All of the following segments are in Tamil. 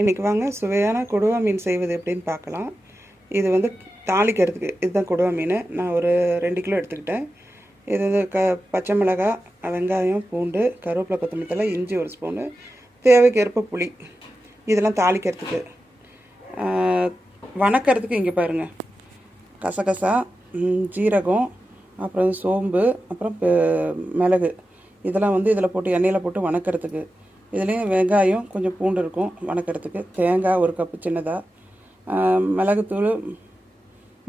இன்றைக்கி வாங்க சுவையான கொடுவா மீன் செய்வது எப்படின்னு பார்க்கலாம். இது வந்து தாளிக்கிறதுக்கு இதுதான் கொடுவா மீன். நான் ஒரு ரெண்டு கிலோ எடுத்துக்கிட்டேன். இது வந்து க பச்சை மிளகாய் வெங்காயம் பூண்டு கருவேப்பிலை கொத்தமல்லி தலை இஞ்சி ஒரு ஸ்பூனு தேவைக்கேற்ப புளி. இதெல்லாம் தாளிக்கிறதுக்கு. வணக்கிறதுக்கு வணக்கறதுக்கு இங்கே பாருங்கள் கசகசா ஜீரகம் அப்புறம் சோம்பு அப்புறம் மிளகு. இதெல்லாம் வந்து இதில் போட்டு எண்ணெயில் போட்டு வணக்கிறதுக்கு. இதுலேயும் வெங்காயம் கொஞ்சம் பூண்டு இருக்கும் வணக்கிறதுக்கு. தேங்காய் ஒரு கப்பு சின்னதாக மிளகுத்தூள்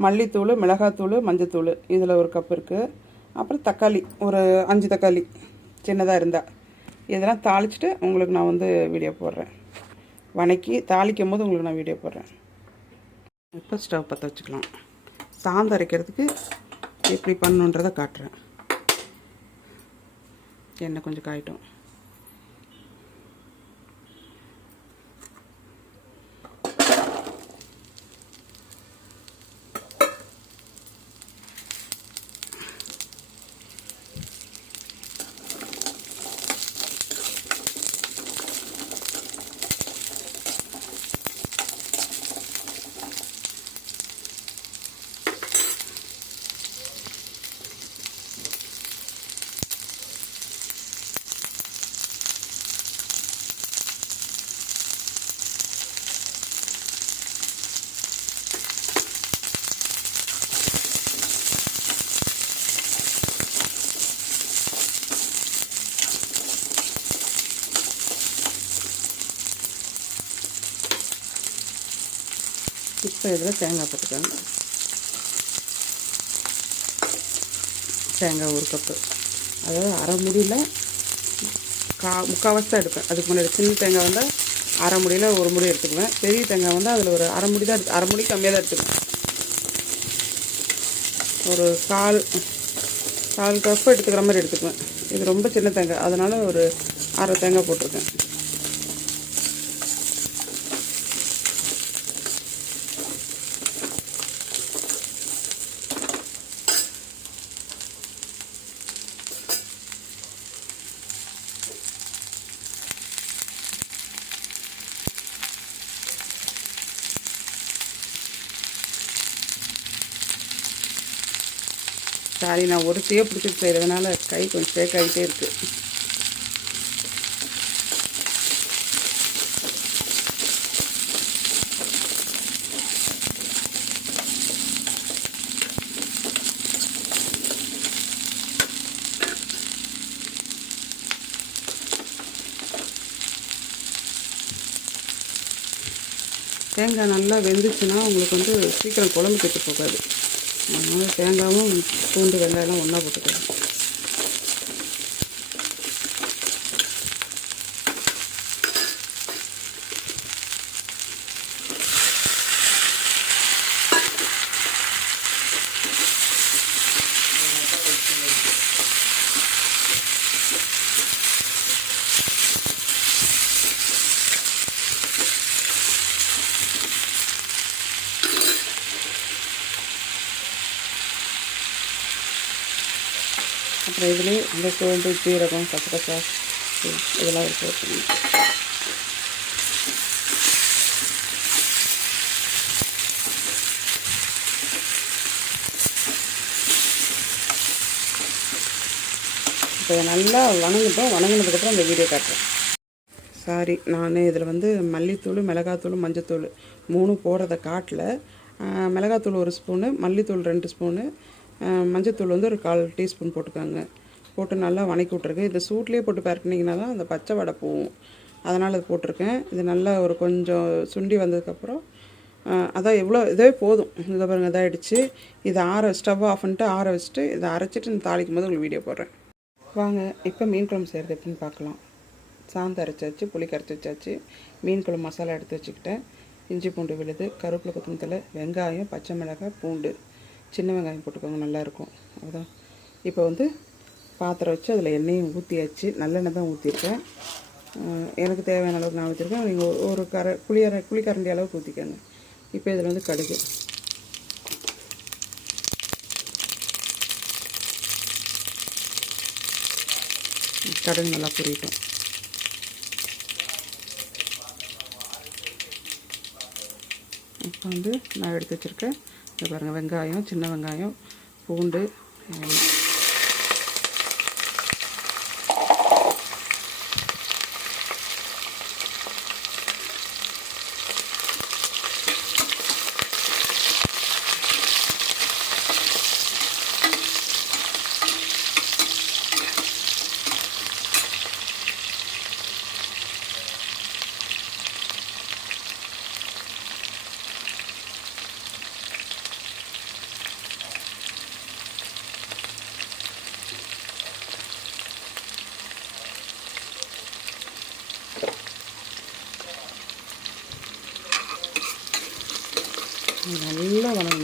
மல்லித்தூள் மிளகாத்தூள் மஞ்சத்தூள். இதில் ஒரு கப் இருக்குது அப்புறம் தக்காளி ஒரு அஞ்சு தக்காளி சின்னதாக இருந்தால் இதெல்லாம் தாளிச்சிட்டு உங்களுக்கு நான் வந்து வீடியோ போடுறேன். வணக்கி தாளிக்கும் போது உங்களுக்கு நான் வீடியோ போடுறேன். இப்போ ஸ்டவ் பற்ற வச்சுக்கலாம். சாந்து அரைக்கிறதுக்கு எப்படி பண்ணணுன்றதை காட்டுறேன். எண்ணெய் கொஞ்சம் காயிட்டோம். இப்போ இதில் தேங்காய் போட்டுக்கோங்க. தேங்காய் ஒரு கப்பு. அதாவது அரை முடியில் கா முக்கால்வாசி தான் எடுப்பேன். அதுக்கு முன்னாடி சின்ன தேங்காய் வந்தால் அரை முடியில் ஒரு முடி எடுத்துக்குவேன். பெரிய தேங்காய் வந்தால் அதில் ஒரு அரை முடி தான் எடுத்து அரை முடி கம்மியாக தான் எடுத்துக்குவேன். ஒரு கால் கால் கப்பு எடுத்துக்கிற மாதிரி எடுத்துக்குவேன். இது ரொம்ப சின்ன தேங்காய். அதனால் ஒரு அரை தேங்காய் போட்டிருக்கேன். சாரி நான் ஒரு சேவ் பிடிச்சிட்டு செய்கிறதுனால கை கொஞ்சம் ஷேக் ஆகிட்டே இருக்குது தேங்காய் நல்லா வெந்துச்சுன்னா உங்களுக்கு வந்து சீக்கிரம் குழம்பு கெட்டு போகாது. அதனால் தேங்காயும் பூண்டு வெங்காயம்லாம் ஒன்றா போட்டுக்கலாம். அப்புறம் இதுலேயே இந்த சோம்பு சீரகம் கசகசா இதெல்லாம் எடுத்து வச்சுக்கணும் இப்போ நல்லா வணங்கிட்டோம். வணங்கினதுக்கப்புறம் இந்த வீடியோ காட்டுறேன். சாரி நான் இதில் வந்து மல்லித்தூள் மிளகாத்தூள் மஞ்சத்தூள் மூணு போடுறத காட்டல. மிளகாத்தூள் ஒரு ஸ்பூனு மல்லித்தூள் ரெண்டு ஸ்பூனு மஞ்சத்தூள் வந்து ஒரு கால் டீஸ்பூன் போட்டுக்கோங்க. போட்டு நல்லா வணக்கி விட்ருக்கு இந்த சூட்லேயே போட்டு பரட்டினீங்கன்னா தான் அந்த பச்சை வடை போகும் அதனால் அது போட்டிருக்கேன். இது நல்லா ஒரு கொஞ்சம் சுண்டி வந்ததுக்கப்புறம் அதான் எவ்வளோ இதே போதும். இதை பாருங்க இதாகிடுச்சு இதை ஆற ஸ்டவ் ஆஃப் பண்ணிட்டு ஆற வச்சுட்டு இதை அரைச்சிட்டு இந்த தாளிக்கும் போது உங்களுக்கு வீடியோ போடுறேன். வாங்க இப்போ மீன் குழம்பு செய்கிறது எப்படின்னு பார்க்கலாம். சாந்து அரைச்சாச்சு புளி கரைச்சி வச்சாச்சு. மீன் குழம்பு மசாலா எடுத்து வச்சுக்கிட்டேன். இஞ்சி பூண்டு விழுது கருவேப்பிலை கொத்தமல்லி வெங்காயம் பச்சை மிளகாய் பூண்டு. சின்ன வெங்காயம் போட்டுக்கோங்க நல்லாயிருக்கும். அதுதான் இப்போ வந்து பாத்திரம் வச்சு அதில் எண்ணெயும் ஊற்றியாச்சு நல்லெண்ணெய் தான் ஊற்றிருக்கேன் எனக்கு தேவையான அளவுக்கு நான் ஊற்றிருக்கேன் நீங்கள் ஒரு கர புளியரை புளிக்கரண்டி அளவுக்கு ஊற்றிக்கோங்க இப்போ இதில் வந்து கடுகு. கடுகு நல்லா புரியட்டும். இப்போ வந்து நான் எடுத்து வச்சுருக்கேன். இங்கே பாருங்கள் வெங்காயம் சின்ன வெங்காயம் பூண்டு நல்லா வணங்கினது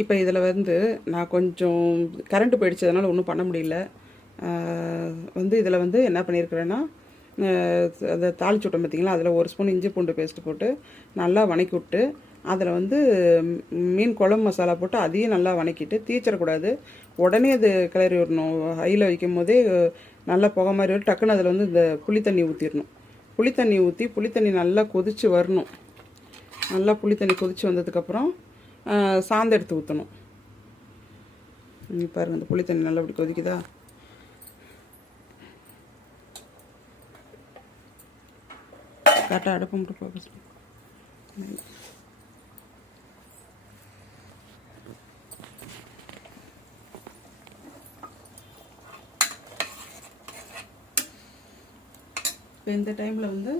இப்போ இதில் வந்து நான் கொஞ்சம் கரண்ட் போயிடுச்சு அதனால் ஒன்றும் பண்ண முடியல. வந்து இதில் வந்து என்ன பண்ணியிருக்கிறேன்னா அதை தாளிச்சு விட்டோம் பார்த்திங்களா அதில் ஒரு ஸ்பூன் இஞ்சி பூண்டு பேஸ்ட் போட்டு நல்லா வணக்கி விட்டு அதில் வந்து மீன் குழம்பு மசாலா போட்டு அதையும் நல்லா வணக்கிட்டு தீச்சிடக்கூடாது. உடனே அது கிளறி விடணும். ஹையில் வைக்கும் போதே நல்லா புகை மாதிரி வரும். டக்குன்னு அதில் வந்து இந்த புளி தண்ணி ஊற்றிடணும் புளி தண்ணி ஊற்றி புளி தண்ணி நல்லா கொதித்து வரணும். நல்லா புளி தண்ணி கொதித்து வந்ததுக்கப்புறம் சாந்து எடுத்து ஊற்றணும் பாருங்கள் இந்த புளி தண்ணி நல்லா இப்படி கொதிக்குதா? கரெக்டாக அடுப்பு மட்டும் போக இப்போ இந்த டைமில் வந்து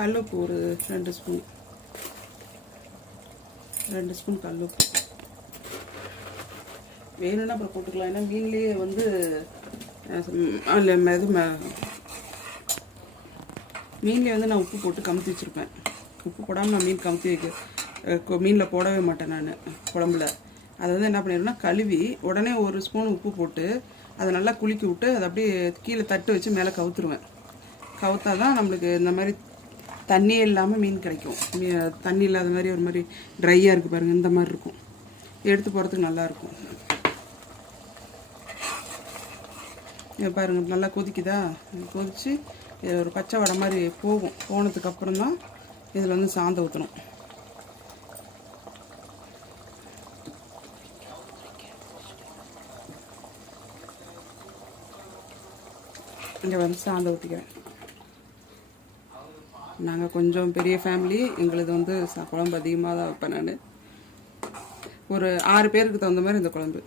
கல்லுப்பு ஒரு ரெண்டு ஸ்பூன். ரெண்டு ஸ்பூன் கல்லுப்பு. வேணும்னா அப்புறம் போட்டுக்கலாம். ஏன்னா மீன்லேயே வந்து அதில் இது ம- மீன்லேயே வந்து நான் உப்பு போட்டு கமுத்தி வச்சுருப்பேன். உப்பு போடாமல் நான் மீன் கமுத்தி வைக்க மீனில் போடவே மாட்டேன் நான் குழம்புல. அதை வந்து என்ன பண்ணிடுவேன்னா கழுவி உடனே ஒரு ஸ்பூன் உப்பு போட்டு அதை நல்லா குலுக்கி விட்டு அதை அப்படியே கீழே தட்டு வச்சு மேலே கவுத்துருவேன். கவுத்தா தான் நம்மளுக்கு இந்த மாதிரி தண்ணியே இல்லாமல் மீன் கிடைக்கும். மீ- தண்ணி இல்லாத மாதிரி ஒரு மாதிரி ட்ரையாக இருக்குது பாருங்கள் இந்த மாதிரி இருக்கும். எடுத்து போகிறதுக்கு நல்லாயிருக்கும் பாருங்கள் நல்லா கொதிக்குதா? கொதித்து ஒரு பச்சை வடை மாதிரி போகும். போனதுக்கு அப்புறம் தான் இதில் வந்து சாந்த ஊற்றணும் இங்கே வந்து சாந்த ஊற்றிக்கிறேன் நாங்கள் கொஞ்சம் பெரிய ஃபேமிலி எங்களுது வந்து ச- குழம்பு அதிகமாக தான் வைப்பேன் நான். ஒரு ஆறு பேருக்கு தகுந்த மாதிரி இந்த குழம்பு.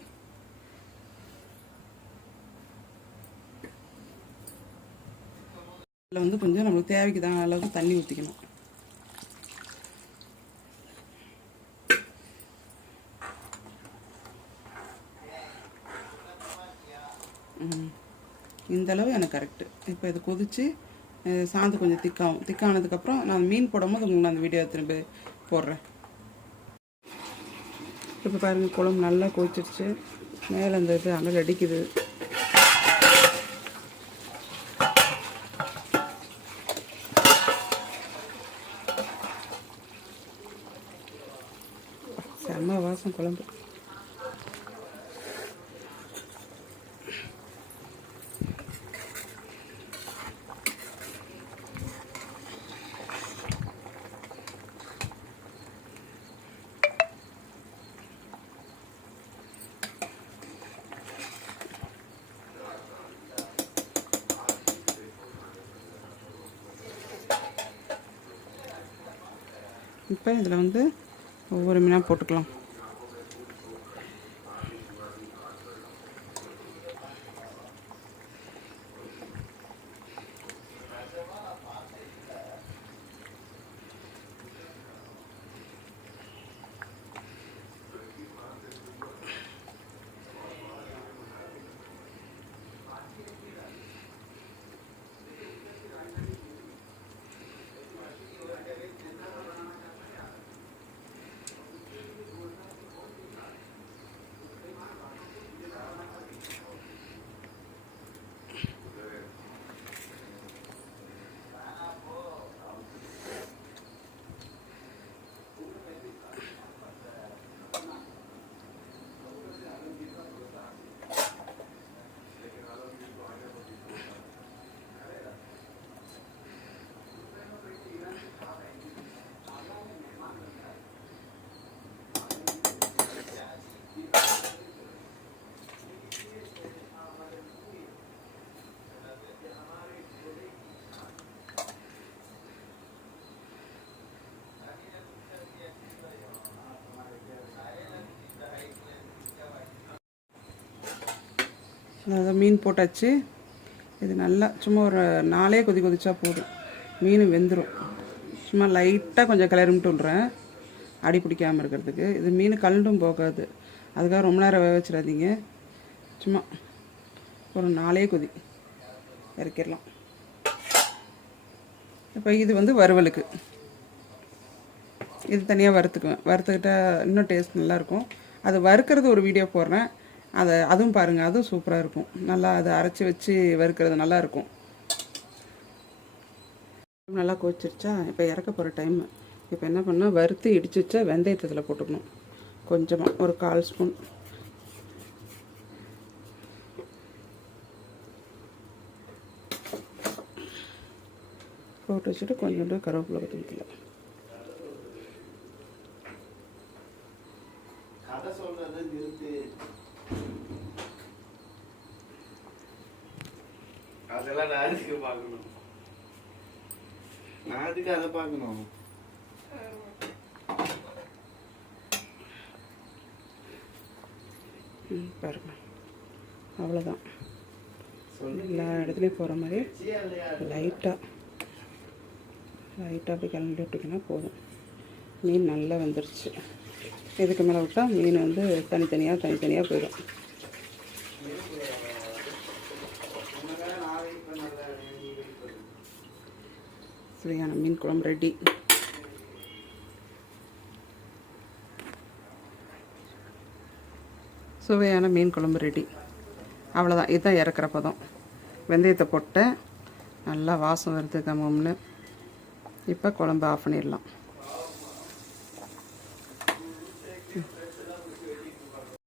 இதில் வந்து கொஞ்சம் நம்மளுக்கு தேவைக்கு தான் அளவுக்கு தண்ணி ஊற்றிக்கணும் இந்த அளவு எனக்கு கரெக்டு இப்போ இது கொதிச்சு சாந்து கொஞ்சம் திக்காகும். திக்கானதுக்கப்புறம் நான் மீன் போடும்போது உங்களுக்கு நான் அந்த வீடியோ திரும்ப போடுறேன். இப்போ பாருங்கள் குழம்பு நல்லா கொதிச்சிருச்சு. மேலே அந்த இது அனல் அடிக்குது. செம்ம வாசம் குழம்பு. இப்போ இதில் வந்து ஒவ்வொரு மீனாக போட்டுக்கலாம். அதாவது மீன் போட்டாச்சு. இது நல்லா சும்மா ஒரு நாலே கொதி கொதிச்சா போதும். மீன் வெந்துடும் சும்மா லைட்டாக கொஞ்சம் கிளறிட்டு விட்றேன் அடி பிடிக்காமல் இருக்கிறதுக்கு. இது மீன் கல்லும் போகாது. அதுக்காக ரொம்ப நேரம் வேக வச்சிடாதீங்க. சும்மா ஒரு நாளே கொதி இறக்கிடலாம். இப்போ இது வந்து வறுவலுக்கு. இது தனியாக வறுத்துக்குவேன். வறுத்துக்கிட்டால் இன்னும் டேஸ்ட் நல்லாயிருக்கும். அது வறுக்கிறது ஒரு வீடியோ போடுறேன். அதை அதுவும் பாருங்கள் அதுவும் சூப்பராக இருக்கும். நல்லா அதை அரைச்சி வச்சு வறுக்கிறது நல்லா இருக்கும். நல்லா கொச்சிருச்சா இப்போ இறக்க போகிற டைம் இப்போ என்ன பண்ணால் வறுத்து இடிச்சு வச்சா வெந்தயத்தில் போட்டுக்கணும். கொஞ்சமாக ஒரு கால் ஸ்பூன் போட்டு வச்சுட்டு கொஞ்சோண்டு கருவேப்பிலை கொட்டிக்கலாம் எதுக்கு பார்க்கணும். நான் எதுக்கு அதை பார்க்கணும். பாருங்க. அவ்வளோதான் எல்லா இடத்துலையும் போகிற மாதிரி லைட்டாக லைட்டாக அப்படி கிளம்பி விட்டிங்கன்னா போதும். மீன் நல்லா வந்துருச்சு. இதுக்கு மேலே விட்டால் மீன் வந்து தனித்தனியாக தனித்தனியாக போயிடும் உனக்காக நான் வெயிட் பண்ணல நீ வெயிட் பண்ணு சுவையான மீன் குழம்பு ரெடி சுவையான மீன் குழம்பு ரெடி அவ்வளோதான் இதுதான் இறக்குற பதம். வெந்தயத்தை போட்டேன் நல்லா வாசம் வருது கம்மம்னு இப்போ குழம்பு ஆஃப் பண்ணிடலாம்.